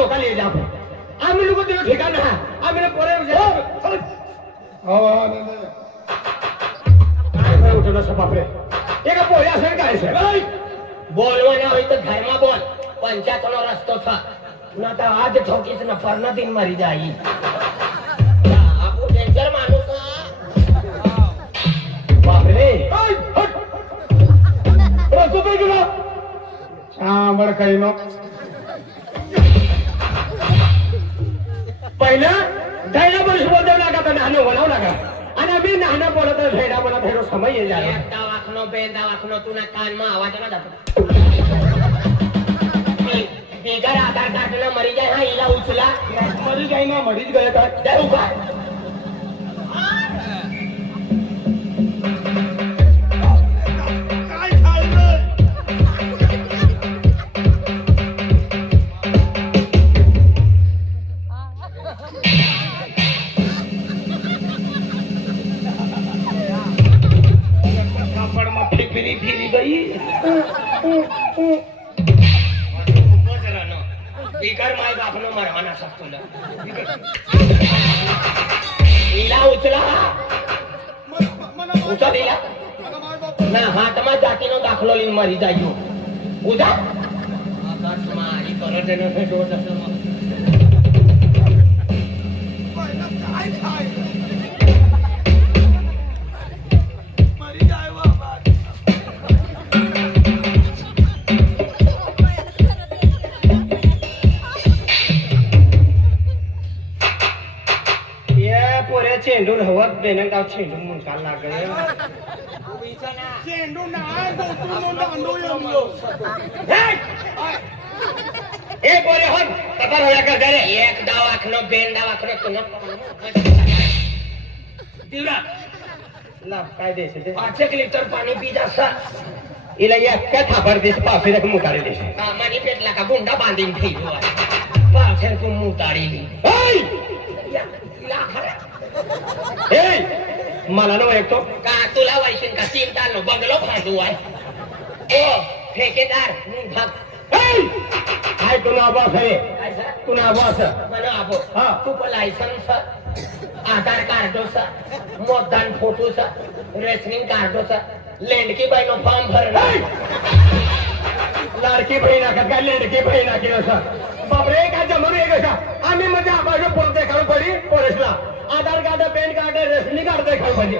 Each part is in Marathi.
चौका ले जा आम्ही लोक तिला ठिकाण ना आम्ही पोरे काय उठलं असं बापरे एका पोरे असेल काय सर बोलवाना होई तर घरमा बोल पंचायत रस्तो था ना तर आज ठोकीच ना परणा दिन मरी जाई आपू डेंजर माणूस बापरे रस्तो पे गेला हा बरं काही नो पहिला धैर्य बरस बोलतो लागा तर नाहणं बोलावं लागा आणि आम्ही नाहणं बोलत धैर्य मला थोडं समय ये झाला एकदा वाखनो बेंदा वाखनो तुला कान मा आवाज ना जातो बेगर आधार कार्ड ना मरी जाय हा इला उचला मरी जाय ना मरीच गए का देऊ का इकर माय बापनं मरवाना सकतो इला उचला उचल इला ना हातमा जातीनो दाखलो लिन मरी जायो उदा आकाश मारी करत देनो हे डोट असं मरी जाय बाबा चेंडू हवत देणं गाव चेंडू मुंडका लागले चेंडू नाही ए बोरे होन तपर होया कर दे एक दाव आखनो बेन दाव आखनो तुन दिवरा ला काय देसे ते 5 लिटर पाणी पी जासा इला एक थापर दिस पाफी रक मुतारी दिस हा मानी पेटला का गुंडा बांधीन ठेवलो पाछे को मुतारी ओय इला खरा ए मला नो एकतो का तुला वैशिन का 3 ताल नो बंगलो फाडू आहे ओ ठेकेदार भाग ए हाय तुना बॉस है तुना बॉस मला आबो हां तू पण लायसन्स आधार कार्डोचा मतदान फोटोचा रेशनिंग कार्डोचा लेंडकी बाईनो फॉर्म भरला लाडकी बहिणा का काय लेंडकी बहिणा की असा बापरे का जमून एक असा आम्ही म्हणजे आबाजो पोरते काढू पडी पोरेसला Aadhaar card PAN card rationing card देखाव पाहिजे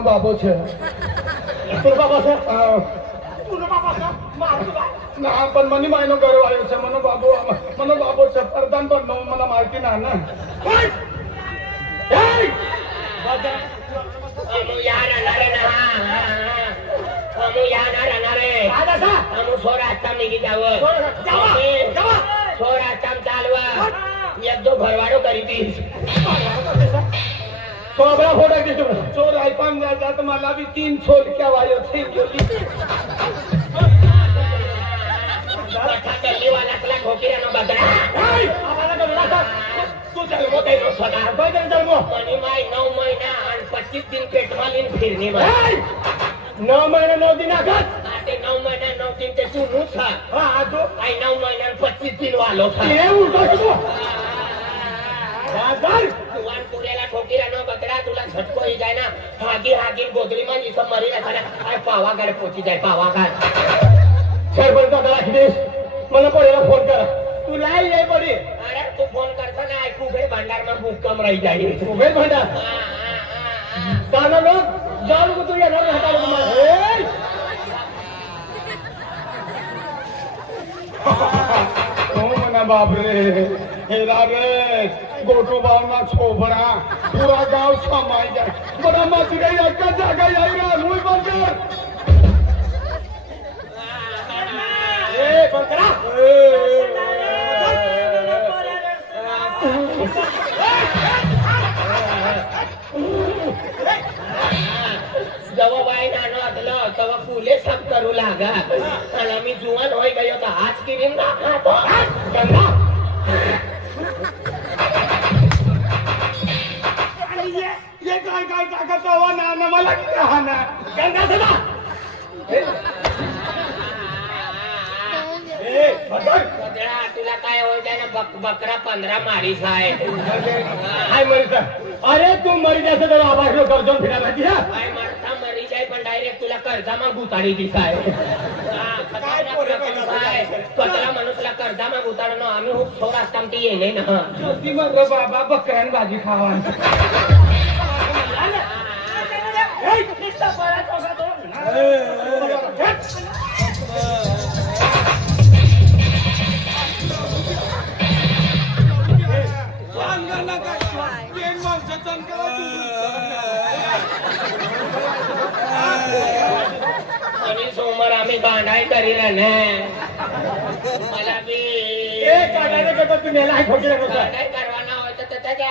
बाबो छे तुर बाबा से ना पण मनी मायनो गर्व आयो छे मनो बाबो छे प्रधान पण मला मारती ना ना ए बाजा अमु यार अनारे ना अमु यार अनारे आदा सा अमु सोरा तम निगी जाव जावा सोरा तम चालवा एक दो भरवाडो करी ती सोबरा फोटा देतो चोर ऐकून जात मला बी 3 छोलक्या वायो थे गेली मोठा गल्लीवाला घोकीरानो बदला आम्हाला का तू जन्म काही नो सदा काय जन्म मनी माय 9 महिना आणि 25 दिन पेटवालीन फिरणी माय 9 महिना 9 दिन आगत ते 9 महिना 9 दिन ते तू नु था हां तो आई 9 महिना 25 दिन वालो था ये उलटो तू राजर तुवान पुरेला ठोकीरानो बदला तुला झटको ही जाय ना हागी गोदरी मान इथं मरी ना झाला काय पावागड पोची जाय पावागड सरपंच दादा खिदेश मला पडेला फोन करा तू लाई ये पडे अरे तू फोन करता ना ऐकू बे भंडार में भूकंप रही जाई उभे भंडार काना लोग जाऊ को तू या घर हटा लो ओ मना बाप रे हेरा रे गोटो बावना छोबरा पूरा गांव समाई जाए बड़ा मच गई अक्का जागा आई रे मुई बंद कर ए बंकरा जवा बाई नानो आतलो तवा फुले सब करू लागा आणि आम्ही जुवान होई गयो तर आज किरीम ना खातो गंगा ये काय करता हो ना मला कहा ना गंगा सदा बकरा तुला काय होय ना बकरा 15 मारीस आहे हाय मरीचा अरे तू मरी जास्त तर आवाज लो कर्जून फिरा माहिती हा काय मारता मरी जाय पण डायरेक्ट तुला कर्जामा गुताडी दिसाय कचरा माणूसला कर्जामा गुताडणं आम्ही खूप छोर असताम ती येणे ना ती मग बाबा बकऱ्यान भाजी खावा आणि सोमवार आम्ही गांडाई करी ना मला बी गांडाई करवाना होता तर त्याच्या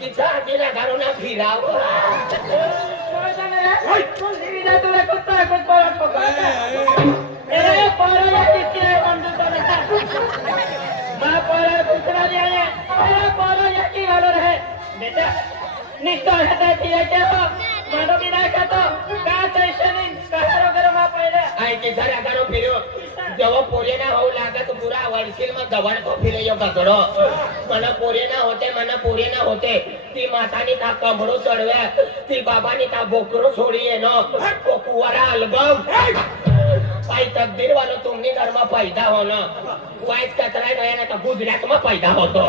तिचा तिला घालून फिरावं जेव्हा पोरे ना होऊ लागत पुरा वळशील मग दवड को फिरयो बकडो मला पोरे ना होते ती मातानी का कमळो चढव्या ती बाबानी का बोकरो सोडी येनो तो कुवारा अलगम काही तकदीर वालो तुम्ही घरमा पैदा होणं वाईट कचरा नया ना तर गुजरात में पैदा होतो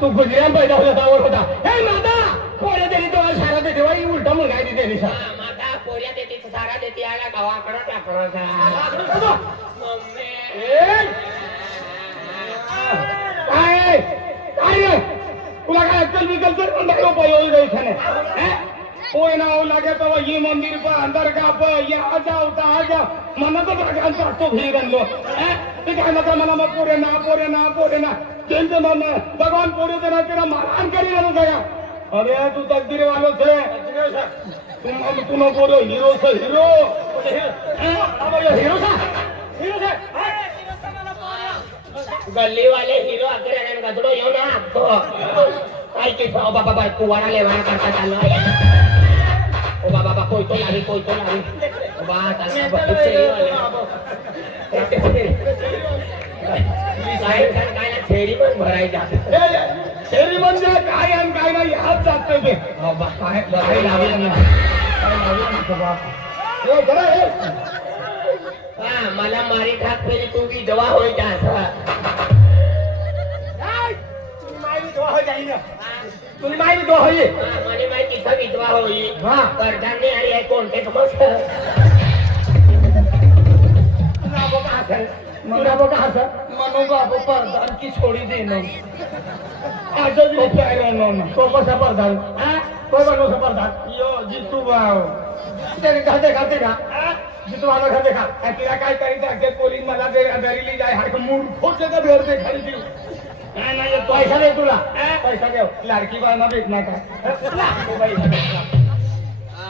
तू गुजरात पैदा होता हे माता पोरे तरी तो सारा देते वाई उलटा मुलगा देते निशा माता पोऱ्या देते सारा देते आला गावाकडं टाकरो काय काय तुला काय अक्कल विकल तर पण दाखव पाहिजे देशाने कोई ना हो लगे तो ये मंदिर पर अंदर का पर ये आ जाओ मना तो भगवान का तो भी रन लो ते काय नका मला मग पोरे ना केंद्र मना भगवान पोरे देना तेरा मारहान करी रनो गया अरे तू तकदीर वालो से तुम नो बोलो हीरो से हीरो गल्ली वाले हीरो अगर गदड़ो यो ना आपको आई के बाबा कुवारा लेवाना करता चालू ओ बाबा कोई तो लारी ओ बात काय ना छेडी पण भरायच्या शेरी म्हणजे काय आणि काय नाही हात जात ते काय लावलं ना मला मारी ठाक फेरी तू विधवा होई जा तुम्ही माई विधवा होई मला माहिती तिथं विधवा होई कर्जाने आणि आहे कोणते मनो बाबू प्रधान की छोड़ी देना आज भी तो कसा प्रधान कोई बनो सा प्रधान यो जीतू बाव तेरे खाते का जीतू वाला खाते का तिला काय करीत आहे पोलिंग मला दे घरीली जाय हाक मूड खोचे का घर दे खाली काय नाही येत. पैसा दे तुला हा? पैसा देव लाडकी बाळांना भेटणार काय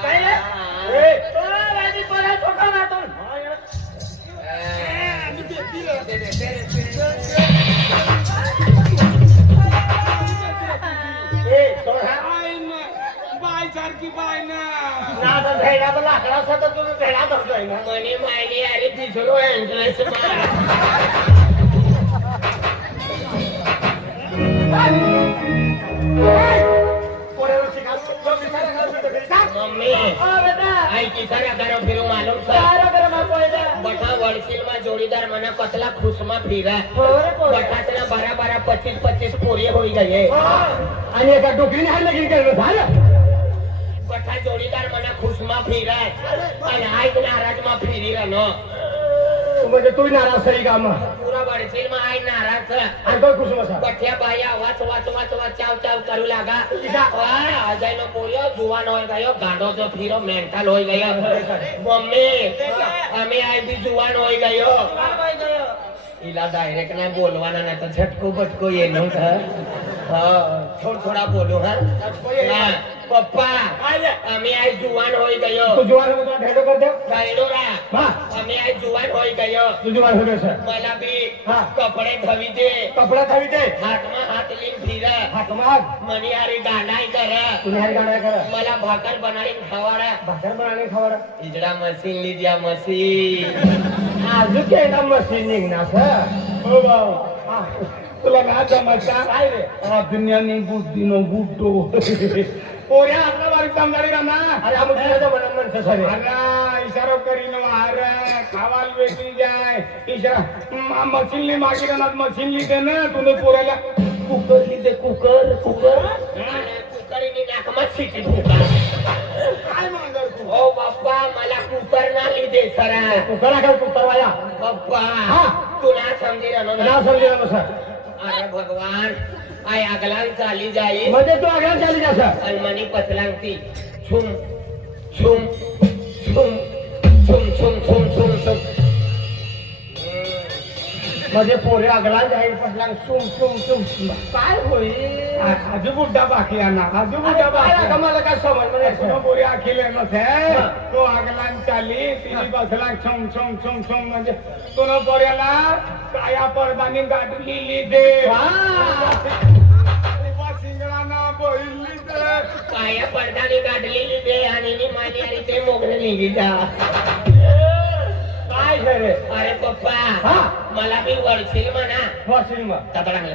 काय रे? ए, तो राजी पोरा छोटा राहतो. ए सोड हा. बाय ना, बाय सारखी बाय ना. ना आता भेडा पण लाकडा असता तर तुम्ही भेडा धरतोय ना मनी मायनी अरे तिसरो एंट्रेस पोऱ्याला शिकायचं बिचारा घालून देतो घरी. सांग. मम्मी आई किसारा करो फिरू मालूम सा बठा वड़सील में जोड़ीदार मना कतला खुशमा फिरा बठातना 12 25 पोरी होई गए आणि एका डोकरीने हाय लगीन केलं झालं बठा जोड़ीदार मना खुशमा फिरा आणि आई नाराज मा फिरी रनो म्हणजे तू नाराज सही काम पूरा वड़सील में आई नाराज आणि तो खुश बसा बठिया बाया वाच वाच वाच वाच चाव चाव करू लागा अजय नो पोरियो जुवान होई गयो गाडो जो फिरो मेंटल होई गयो मम्मी हमें आई भी जुवान होई गयो इला डायरेक्ट नाही बोलवाना नाही तर झटको बटको ये थोड़ा बोलो हाँ पप्पा हमें आई जुवान होई गयो तू जीवाला तुला भेटो कर देव गायडो रा हा हमें आई जुवान होई गयो तू जीवाला होतो सर मला भी हा. कपडे धवी दे कपडा खावी दे हातमा हात लिन फिरा हात माग मनिहारी गाडाई करा तुम्ही हार गाणं करा मला भाकर बनाडी खावाडा भाकर बनाने खावडा इजडा मशीन लिद्या मशीन अजून केला मशीन निघणार सर हो भाऊ, हा. तुला ना जमता काय रे हा दुनियानी बुद्धी नो बुड्डो पोऱ्या आपला बारीक समजाडी ना अरे हा मुलीला म्हणून म्हणतो सर अरे इशारो करीन अरे खावाल बेटी जाय इशारा मशीन ली मागी राहणार मशीन ली दे ना तुने पोऱ्याला कुकर लिदे कुकर कुकरीने नाकमात सिटी फुका काय मांगर तू ओ बाप्पा मला कुकर ना लिदे सरा करा काय तू करवाया बाप्पा हा. तू ना समजी रनो ना समजेल ना सर अरे भगवान आई अगलान चाली जाई म्हणजे तू आग्रा चाली जा सर अलमनी पतलांगती छुम छुम छुम छुम छुम छुम छुम छुम म्हणजे पोरे आग्रा जाईल पटला सुम सुम सुम काय होईल आजू बुड्डा बाकी आहे ना आजू बुड्डा बाकी मला काय समज तुला पोरी आखिले नसे हा. तो आगलान चाली तिने बसला छम छम छम छम म्हणजे तुला पोऱ्याला काया पडदानी गाठली दे सिंगळाना बोलली दे काया पडदाने काढली दे आणि नी माझी आणि ते मोगरे निघी जा काय सर अरे पप्पा हा. मला बी वळशील म्हणा वॉशिंग मग ततडांगलं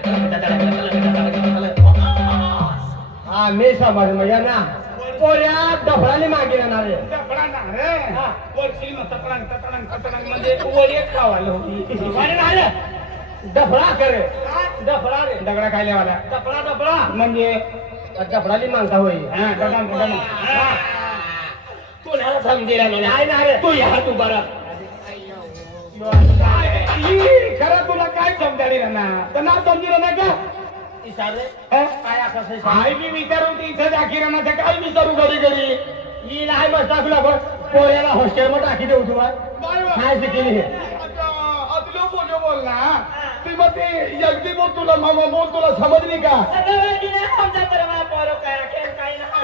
हा मी समज म्हणजे ना पोऱ्या डफळाने मागे येणार आहे तपडा ना रे हा. वरची ना तपडांग तपडांग तपडांग म्हणजे वर एक खावायला होती अरे नाही डफळा करे डफळा रे दगडा खायला वाला डफळा डफळा म्हणजे डफळाली मागता होईल हा दगडांग दगडांग तुला समजेला म्हणा नाही नाही रे तू या तू बरा खरं तुला काय समजाडी ना तर ना समजलं ना का इशारे हं? काय असं काय मी विचारू ती इथं दाखी राहणार काय विचारू घरी घरी ही नाही मस्त टाकला पण पोऱ्याला हॉस्टेल मध्ये टाकी देऊ तुला काय शिकली हे अतलो बोलो बोल ना ती मग ते अगदी बोल तुला मामा बोल तुला समजली का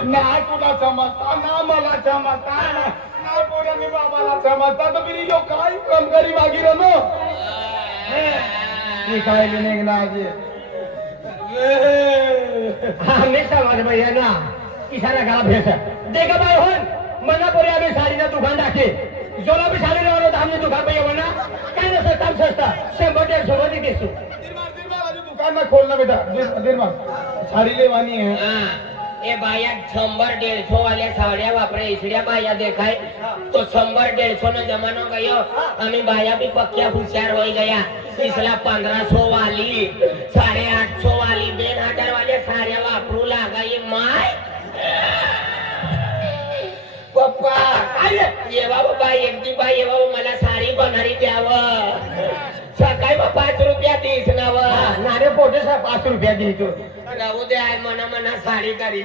नाही तुला समजता ना मला समजता ना पोरांनी बाबाला समजता तर मी यो काय काम करी मागी रे नो ती काय निघणार मी समज भैया ना इशारा करा भेस देखा बाय होन मना पोरे आम्ही साडीना दुकान टाके जोला भी साडी लावलो तर आम्ही दुकान भैया म्हणा काय नसतं काम सस्ता 100-150 मध्ये घेतो दुकान में खोलना बेटा देर साड़ी लेवानी है ए बाया 100-150 वाल्या साड्या वापरे इसलिए बाया देखाय तो 100-150 न जमानो गयो आम्ही बाया भी पक्या होशियार हो गया इसला 1500 वाली 850 वाली 2000 वाल्या साड्या वापरू लागा ये माय पप्पा ये बाबा एकदी बाई ये बाबा मला साडी बनारी द्यावं सकाळी 5 रुपया तीस नाव नारे पोटे 5 रुपया देतो राहू दे आहे मना मना साडी करी